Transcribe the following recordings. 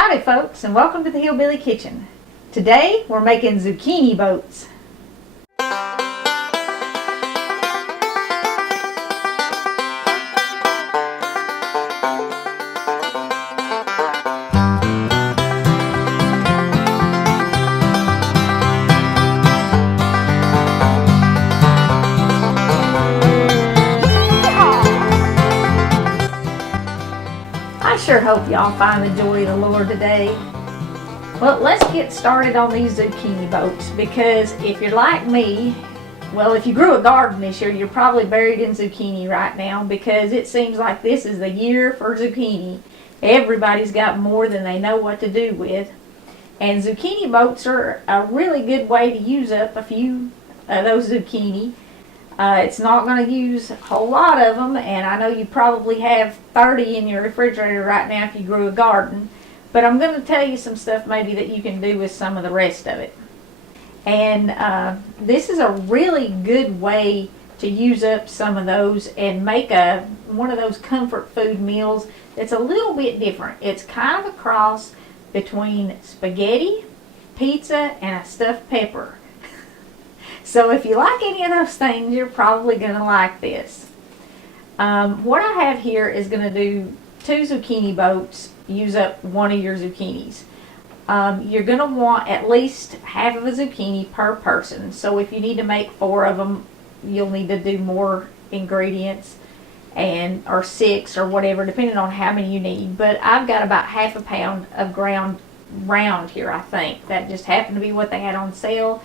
Howdy folks, and welcome to the Hillbilly Kitchen. Today we're making zucchini boats. I sure hope y'all find the joy of the Lord today. Well, let's get started on these zucchini boats, because if you're like me, well, if you grew a garden this year, you're probably buried in zucchini right now, because it seems like this is the year for zucchini. Everybody's got more than they know what to do with. And zucchini boats are a really good way to use up a few of those zucchini. It's not going to use a whole lot of them, and I know you probably have 30 in your refrigerator right now if you grew a garden, but I'm going to tell you some stuff maybe that you can do with some of the rest of it. And this is a really good way to use up some of those and make one of those comfort food meals that's a little bit different. It's kind of a cross between spaghetti, pizza, and a stuffed pepper. So if you like any of those things, you're probably going to like this. What I have here is going to do 2 zucchini boats, use up one of your zucchinis. You're going to want at least half of a zucchini per person. So if you need to make 4 of them, you'll need to do more ingredients, or 6 or whatever, depending on how many you need. But I've got about half a pound of ground round here, I think. That just happened to be what they had on sale.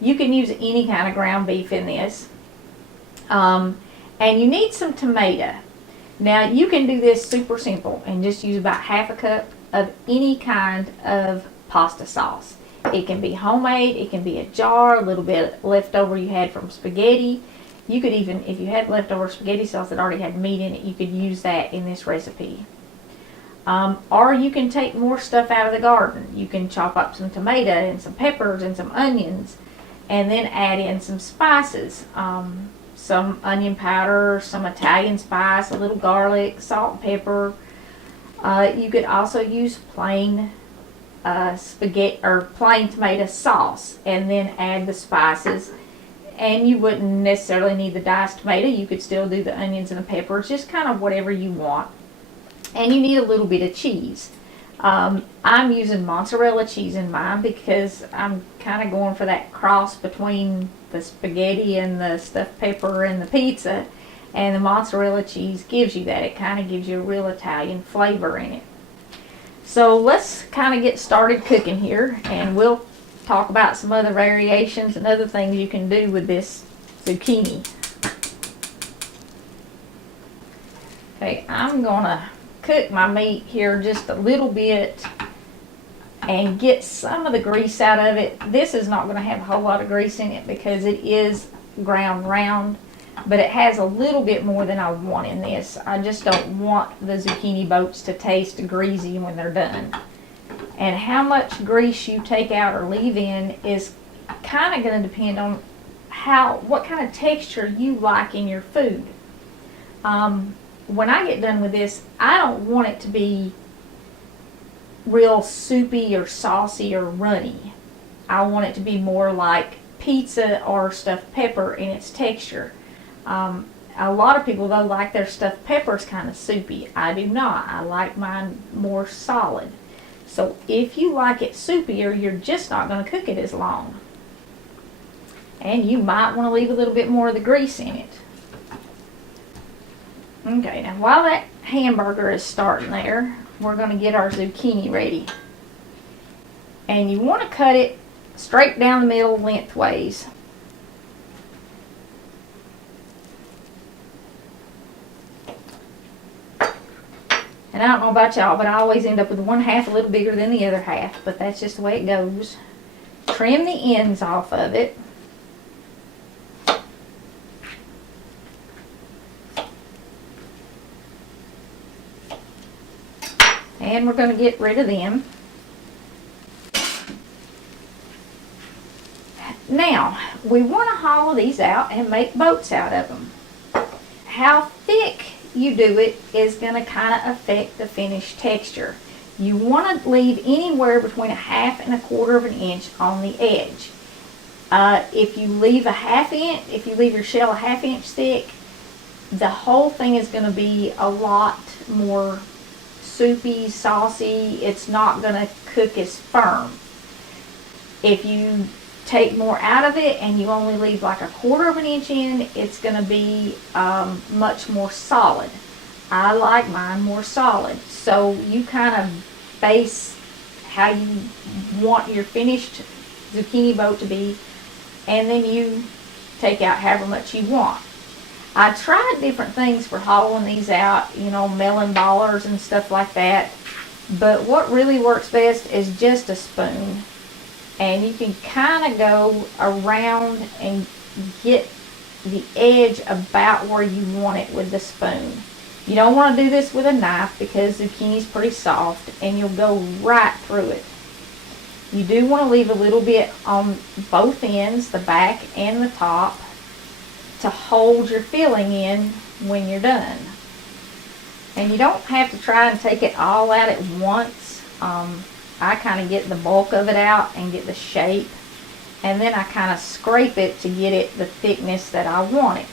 You can use any kind of ground beef in this. And you need some tomato. Now you can do this super simple and just use about half a cup of any kind of pasta sauce. It can be homemade, it can be a jar, a little bit leftover you had from spaghetti. You could even, if you had leftover spaghetti sauce that already had meat in it, you could use that in this recipe. Or you can take more stuff out of the garden. You can chop up some tomato and some peppers and some onions, and then add in some spices, some onion powder, some Italian spice, a little garlic, salt and pepper. You could also use plain spaghetti or plain tomato sauce and then add the spices. And you wouldn't necessarily need the diced tomato. You could still do the onions and the peppers, just kind of whatever you want. And you need a little bit of cheese. I'm using mozzarella cheese in mine because I'm kind of going for that cross between the spaghetti and the stuffed pepper and the pizza, and the mozzarella cheese gives you that. It kind of gives you a real Italian flavor in it. So let's kind of get started cooking here, and we'll talk about some other variations and other things you can do with this zucchini. Okay, I'm gonna cook my meat here just a little bit and get some of the grease out of it. This is not going to have a whole lot of grease in it because it is ground round, but it has a little bit more than I want in this. I just don't want the zucchini boats to taste greasy when they're done. And how much grease you take out or leave in is kind of going to depend on what kind of texture you like in your food. When I get done with this, I don't want it to be real soupy or saucy or runny. I want it to be more like pizza or stuffed pepper in its texture. A lot of people, though, like their stuffed peppers kind of soupy. I do not. I like mine more solid. So if you like it soupier, you're just not going to cook it as long. And you might want to leave a little bit more of the grease in it. Okay, now while that hamburger is starting there, we're going to get our zucchini ready. And you want to cut it straight down the middle lengthways. And I don't know about y'all, but I always end up with one half a little bigger than the other half, but that's just the way it goes. Trim the ends off of it. And we're going to get rid of them. Now, we want to hollow these out and make boats out of them. How thick you do it is going to kind of affect the finished texture. You want to leave anywhere between 1/2 and 1/4 of an inch on the edge. If you leave your shell a 1/2 inch thick, the whole thing is going to be a lot more soupy, saucy. It's not going to cook as firm. If you take more out of it and you only leave like 1/4 of an inch in, it's going to be much more solid. I like mine more solid. So you kind of base how you want your finished zucchini boat to be, and then you take out however much you want. I tried different things for hollowing these out, you know, melon ballers and stuff like that. But what really works best is just a spoon. And you can kind of go around and get the edge about where you want it with the spoon. You don't want to do this with a knife because zucchini is pretty soft and you'll go right through it. You do want to leave a little bit on both ends, the back and the top, to hold your filling in when you're done. And you don't have to try and take it all out at once. I kind of get the bulk of it out and get the shape, and then I kind of scrape it to get it the thickness that I want it.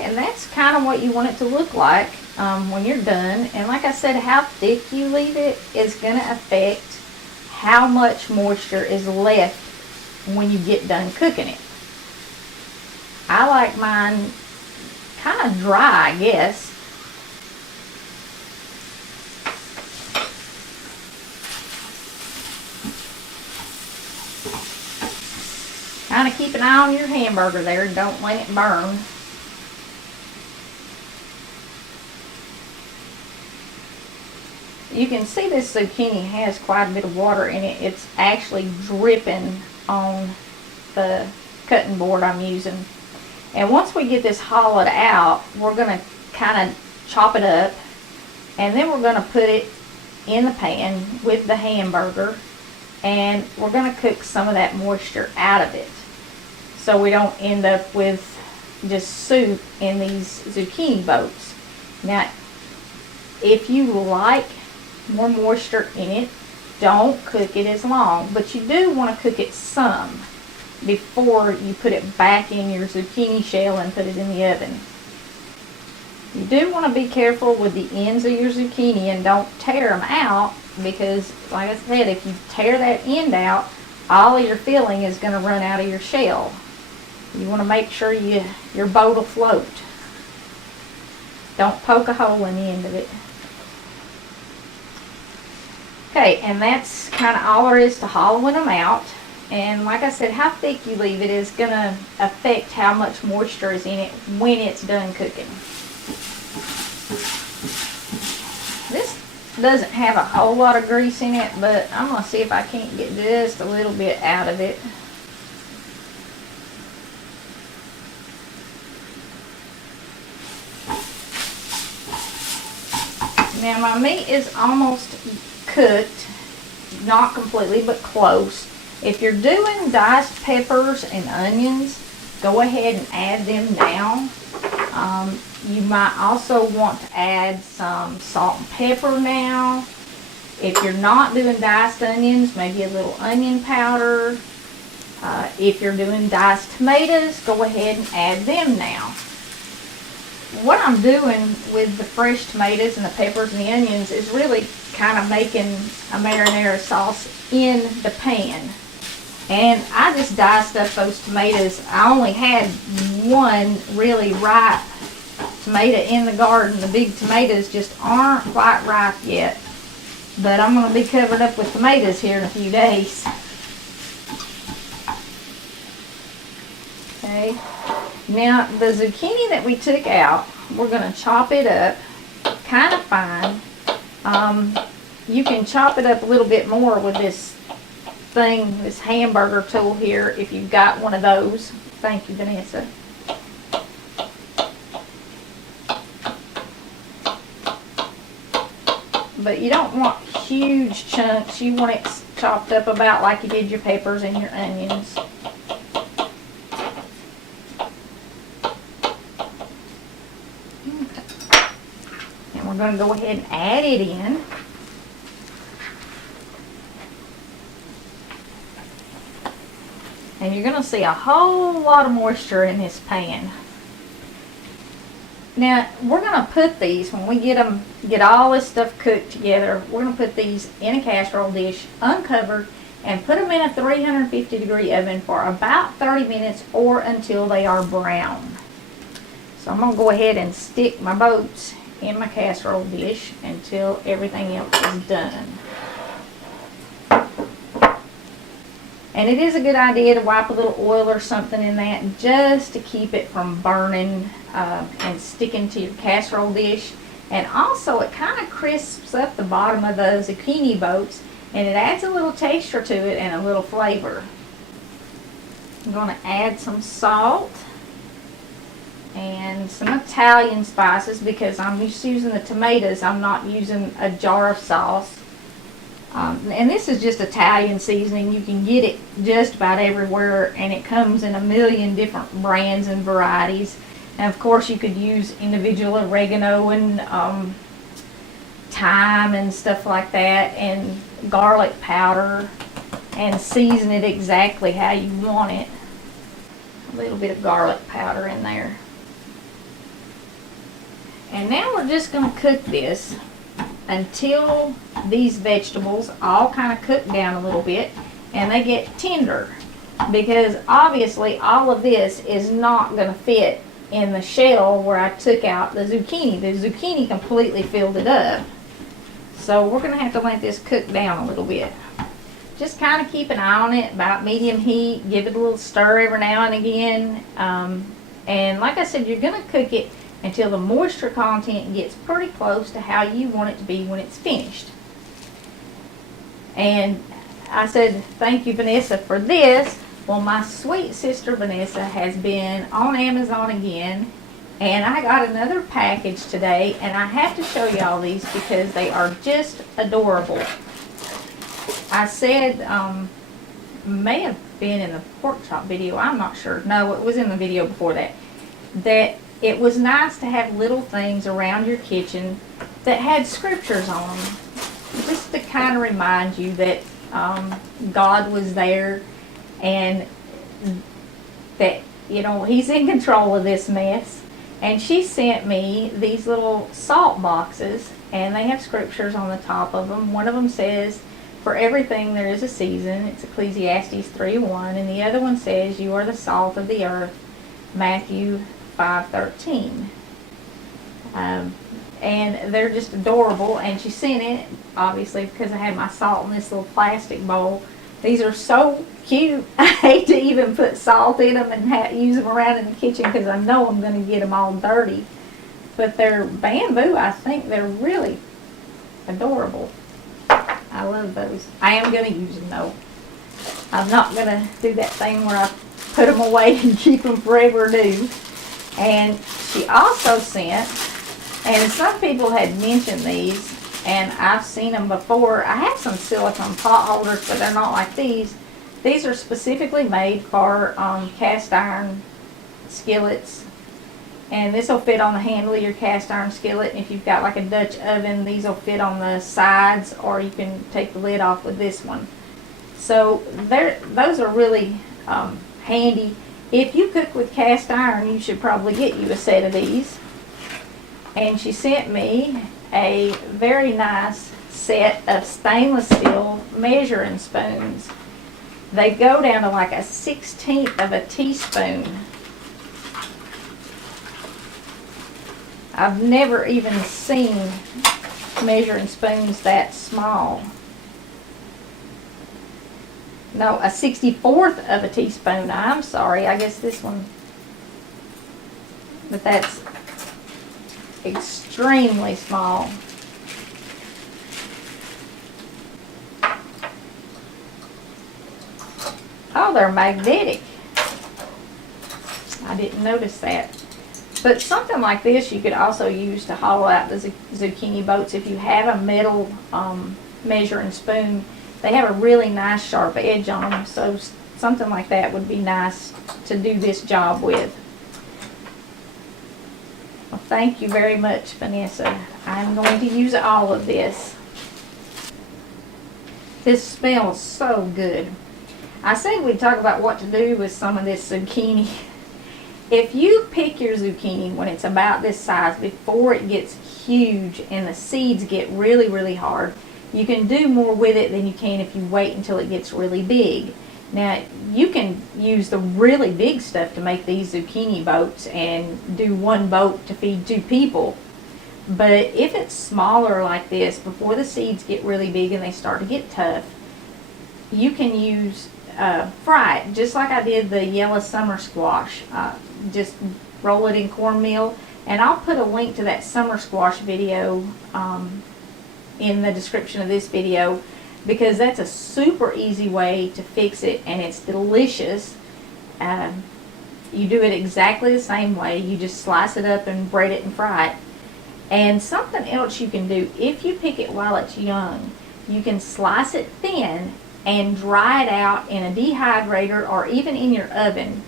And that's kind of what you want it to look like when you're done. And like I said, how thick you leave it is going to affect how much moisture is left when you get done cooking it. I like mine kind of dry, I guess. Kind of keep an eye on your hamburger there and don't let it burn. You can see this zucchini has quite a bit of water in it. It's actually dripping on the cutting board I'm using. And once we get this hollowed out, we're going to kind of chop it up, and then we're going to put it in the pan with the hamburger, and we're going to cook some of that moisture out of it so we don't end up with just soup in these zucchini boats. Now, if you like more moisture in it, don't cook it as long, but you do want to cook it some before you put it back in your zucchini shell and put it in the oven. You do want to be careful with the ends of your zucchini and don't tear them out, because like I said, if you tear that end out, all of your filling is going to run out of your shell. You want to make sure your boat will float. Don't poke a hole in the end of it. Okay, and that's kind of all there is to hollowing them out. And like I said, how thick you leave it is going to affect how much moisture is in it when it's done cooking. This doesn't have a whole lot of grease in it, but I'm going to see if I can't get just a little bit out of it. Now my meat is almost cooked, not completely, but close. If you're doing diced peppers and onions, go ahead and add them now. You might also want to add some salt and pepper now. If you're not doing diced onions, maybe a little onion powder. If you're doing diced tomatoes, go ahead and add them now. What I'm doing with the fresh tomatoes and the peppers and the onions is really kind of making a marinara sauce in the pan. And I just diced up those tomatoes. I only had one really ripe tomato in the garden. The big tomatoes just aren't quite ripe yet. But I'm going to be covered up with tomatoes here in a few days. Okay. Now, the zucchini that we took out, we're going to chop it up kind of fine. You can chop it up a little bit more with this thing, this hamburger tool here, if you've got one of those. Thank you, Vanessa. but you don't want huge chunks. You want it chopped up about like you did your peppers and your onions. Okay. And we're going to go ahead and add it in. And you're going to see a whole lot of moisture in this pan. Now, we're going to put these, when we get all this stuff cooked together, we're going to put these in a casserole dish, uncovered, and put them in a 350-degree oven for about 30 minutes or until they are brown. So I'm going to go ahead and stick my boats in my casserole dish until everything else is done. And it is a good idea to wipe a little oil or something in that just to keep it from burning and sticking to your casserole dish. And also it kind of crisps up the bottom of the zucchini boats and it adds a little texture to it and a little flavor. I'm going to add some salt and some Italian spices because I'm just using the tomatoes. I'm not using a jar of sauce. And this is just Italian seasoning. You can get it just about everywhere, and it comes in a million different brands and varieties. And of course you could use individual oregano and thyme and stuff like that, and garlic powder, and season it exactly how you want it. A little bit of garlic powder in there. And now we're just going to cook this until these vegetables all kind of cook down a little bit and they get tender, because obviously all of this is not going to fit in the shell where I took out the zucchini. The zucchini completely filled it up, so we're going to have to let this cook down a little bit. Just kind of keep an eye on it, about medium heat, give it a little stir every now and again, and like I said, you're going to cook it until the moisture content gets pretty close to how you want it to be when it's finished. And I said, thank you, Vanessa, for this. Well, my sweet sister Vanessa has been on Amazon again, and I got another package today, and I have to show you all these because they are just adorable. I said, may have been in the pork chop video, I'm not sure. No, it was in the video before that. That it was nice to have little things around your kitchen that had scriptures on them, just to kind of remind you that God was there and that, you know, He's in control of this mess. And she sent me these little salt boxes, and they have scriptures on the top of them. One of them says, "For everything there is a season." It's Ecclesiastes 3:1, and the other one says, "You are the salt of the earth," Matthew 5:13. And they're just adorable, and she sent it obviously because I had my salt in this little plastic bowl. These are so cute. I hate to even put salt in them and use them around in the kitchen because I know I'm going to get them all dirty, but they're bamboo. I think they're really adorable. I love those. I am going to use them though. I'm not going to do that thing where I put them away and keep them forever do. And she also sent, and some people had mentioned these, and I've seen them before. I have some silicone pot holders, but they're not like these. These are specifically made for cast iron skillets. And this will fit on the handle of your cast iron skillet. If you've got like a Dutch oven, these will fit on the sides, or you can take the lid off with this one. So those are really handy. If you cook with cast iron, you should probably get you a set of these. And she sent me a very nice set of stainless steel measuring spoons. They go down to like a 1/16 of a teaspoon. I've never even seen measuring spoons that small. No, a 1/64 of a teaspoon. I'm sorry, I guess this one. But that's extremely small. Oh, they're magnetic. I didn't notice that. But something like this you could also use to hollow out the zucchini boats. If you have a metal measuring spoon, they have a really nice sharp edge on them, so something like that would be nice to do this job with. Well, thank you very much, Vanessa. I'm going to use all of this. This smells so good. I said we'd talk about what to do with some of this zucchini. If you pick your zucchini when it's about this size before it gets huge and the seeds get really, really hard, you can do more with it than you can if you wait until it gets really big. Now, you can use the really big stuff to make these zucchini boats and do one boat to feed 2 people. But if it's smaller like this, before the seeds get really big and they start to get tough, you can use fry it, just like I did the yellow summer squash. Just roll it in cornmeal, and I'll put a link to that summer squash video in the description of this video, because that's a super easy way to fix it, and it's delicious. You do it exactly the same way. You just slice it up and bread it and fry it. And something else you can do, if you pick it while it's young, you can slice it thin and dry it out in a dehydrator or even in your oven,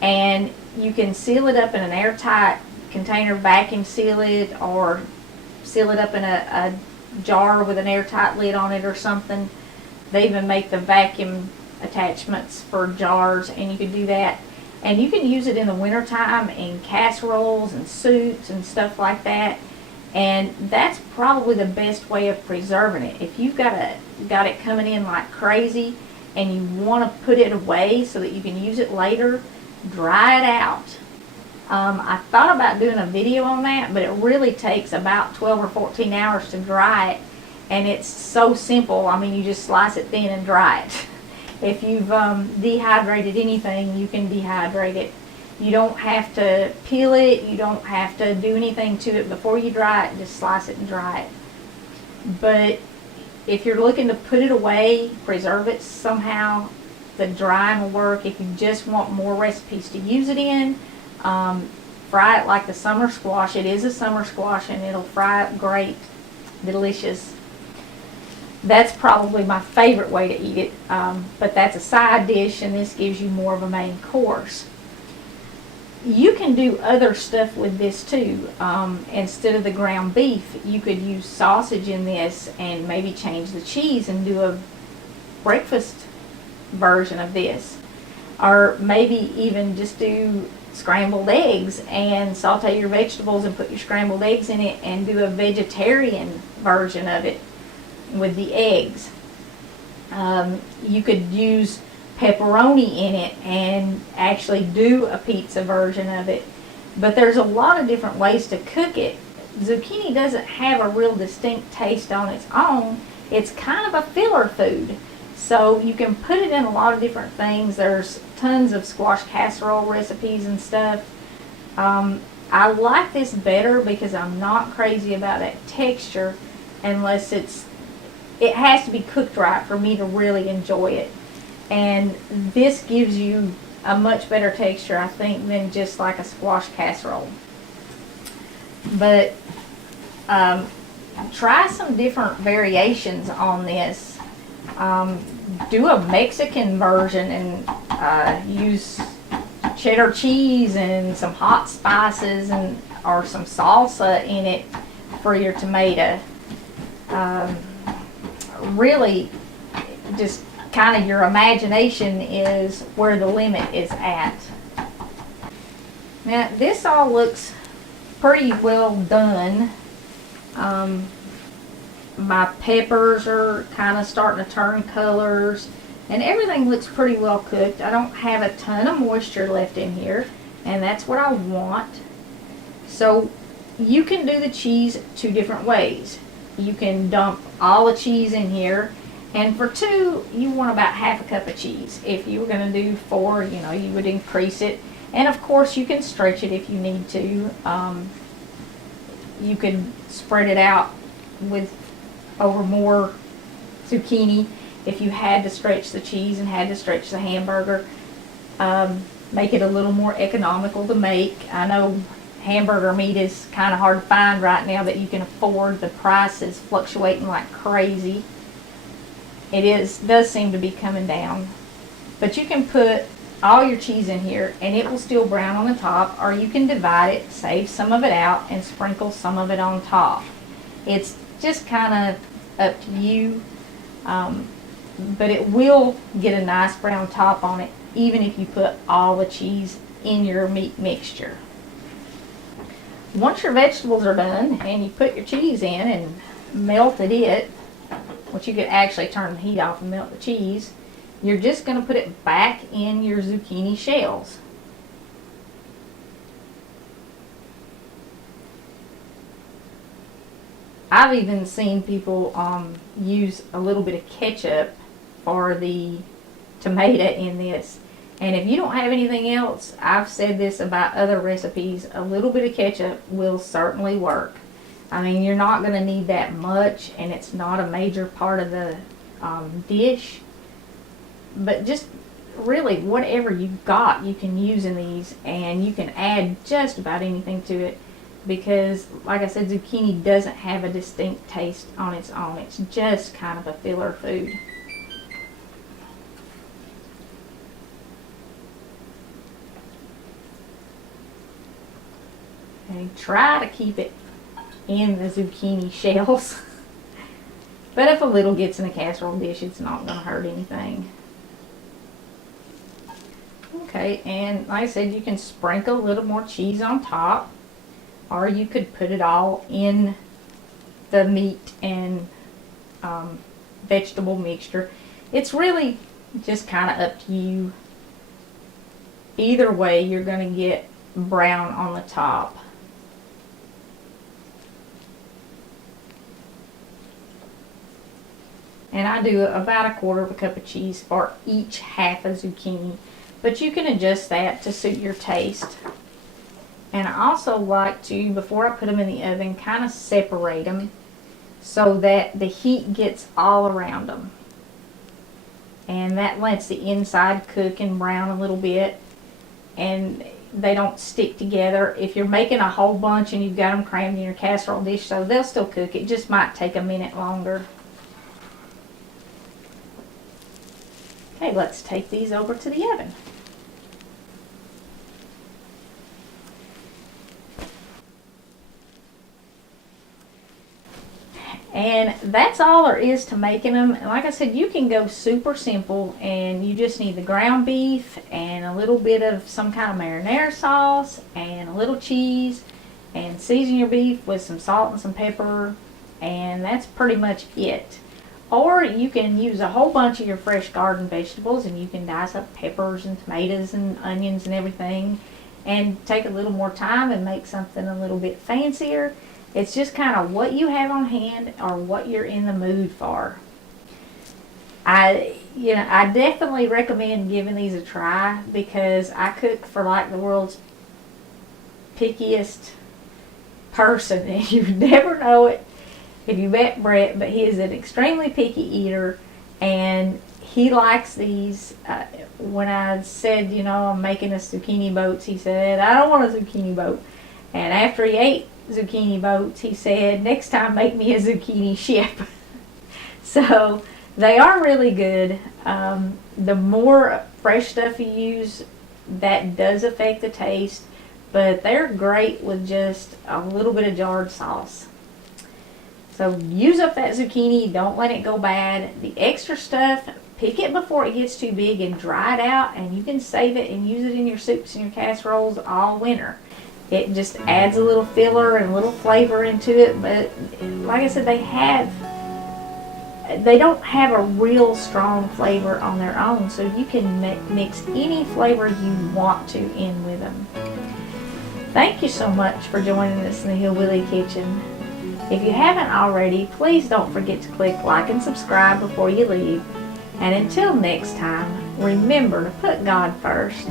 and you can seal it up in an airtight container, vacuum seal it, or seal it up in a jar with an airtight lid on it or something. They even make the vacuum attachments for jars, and you can do that. And you can use it in the wintertime in casseroles and soups and stuff like that. And that's probably the best way of preserving it. If you've got it coming in like crazy and you want to put it away so that you can use it later, dry it out. I thought about doing a video on that, but it really takes about 12 or 14 hours to dry it, and it's so simple. I mean, you just slice it thin and dry it. If you've dehydrated anything, you can dehydrate it. You don't have to peel it, you don't have to do anything to it before you dry it, just slice it and dry it. But if you're looking to put it away, preserve it somehow, the drying will work. If you just want more recipes to use it in, fry it like the summer squash. It is a summer squash, and it'll fry up great, delicious. That's probably my favorite way to eat it, but that's a side dish, and this gives you more of a main course. You can do other stuff with this too. Instead of the ground beef, you could use sausage in this and maybe change the cheese and do a breakfast version of this. Or maybe even just do scrambled eggs and saute your vegetables and put your scrambled eggs in it and do a vegetarian version of it with the eggs. You could use pepperoni in it and actually do a pizza version of it. But there's a lot of different ways to cook it. Zucchini doesn't have a real distinct taste on its own. It's kind of a filler food. So you can put it in a lot of different things. There's tons of squash casserole recipes and stuff. I like this better because I'm not crazy about that texture unless it has to be cooked right for me to really enjoy it. And this gives you a much better texture, I think, than just like a squash casserole. But try some different variations on this. Do a Mexican version and use cheddar cheese and some hot spices or some salsa in it for your tomato. Really, just kind of your imagination is where the limit is at. Now, this all looks pretty well done. My peppers are kind of starting to turn colors, and everything looks pretty well cooked. I don't have a ton of moisture left in here, and that's what I want. So you can do the cheese 2 different ways. You can dump all the cheese in here, and for 2, you want about half a cup of cheese. If you were going to do 4, you would increase it. And of course, you can stretch it if you need to. You could spread it out over more zucchini if you had to stretch the cheese and had to stretch the hamburger. Make it a little more economical to make. I know hamburger meat is kind of hard to find right now that you can afford. The price is fluctuating like crazy. Does seem to be coming down. But you can put all your cheese in here and it will still brown on the top, or you can divide it, save some of it out, and sprinkle some of it on top. It's just kind of up to you, but it will get a nice brown top on it even if you put all the cheese in your meat mixture. Once your vegetables are done and you put your cheese in and melted it, which you could actually turn the heat off and melt the cheese, you're just going to put it back in your zucchini shells. I've even seen people use a little bit of ketchup for the tomato in this. And if you don't have anything else, I've said this about other recipes, a little bit of ketchup will certainly work. I mean, you're not going to need that much, and it's not a major part of the dish. But just really whatever you've got you can use in these, and you can add just about anything to it, because like I said, zucchini doesn't have a distinct taste on its own. It's just kind of a filler food. And try to keep it in the zucchini shells. But if a little gets in a casserole dish, it's not going to hurt anything. Okay, and like I said, you can sprinkle a little more cheese on top, or you could put it all in the meat and vegetable mixture. It's really just kind of up to you. Either way, you're going to get brown on the top. And I do about 1/4 cup of cheese for each half a zucchini. But you can adjust that to suit your taste. And I also like to, before I put them in the oven, kind of separate them so that the heat gets all around them. And that lets the inside cook and brown a little bit, and they don't stick together. If you're making a whole bunch and you've got them crammed in your casserole dish, so they'll still cook. It just might take a minute longer. Okay, let's take these over to the oven. And that's all there is to making them. And like I said, you can go super simple, and you just need the ground beef and a little bit of some kind of marinara sauce and a little cheese, and season your beef with some salt and some pepper, and that's pretty much it. Or you can use a whole bunch of your fresh garden vegetables, and you can dice up peppers and tomatoes and onions and everything, and take a little more time and make something a little bit fancier. It's just kind of what you have on hand or what you're in the mood for. I definitely recommend giving these a try, because I cook for like the world's pickiest person, and you never know it if you met Brett, but he is an extremely picky eater, and he likes these. When I said, I'm making a zucchini boats, he said, I don't want a zucchini boat. And after he ate zucchini boats, he said, next time make me a zucchini ship. So they are really good. The more fresh stuff you use, that does affect the taste, but they're great with just a little bit of jarred sauce. So use up that zucchini, don't let it go bad. The extra stuff, pick it before it gets too big and dry it out, and you can save it and use it in your soups and your casseroles all winter. It just adds a little filler and a little flavor into it, but like I said, they don't have a real strong flavor on their own, so you can mix any flavor you want to in with them. Thank you so much for joining us in the Hillbilly Kitchen. If you haven't already, please don't forget to click like and subscribe before you leave. And until next time, remember to put God first.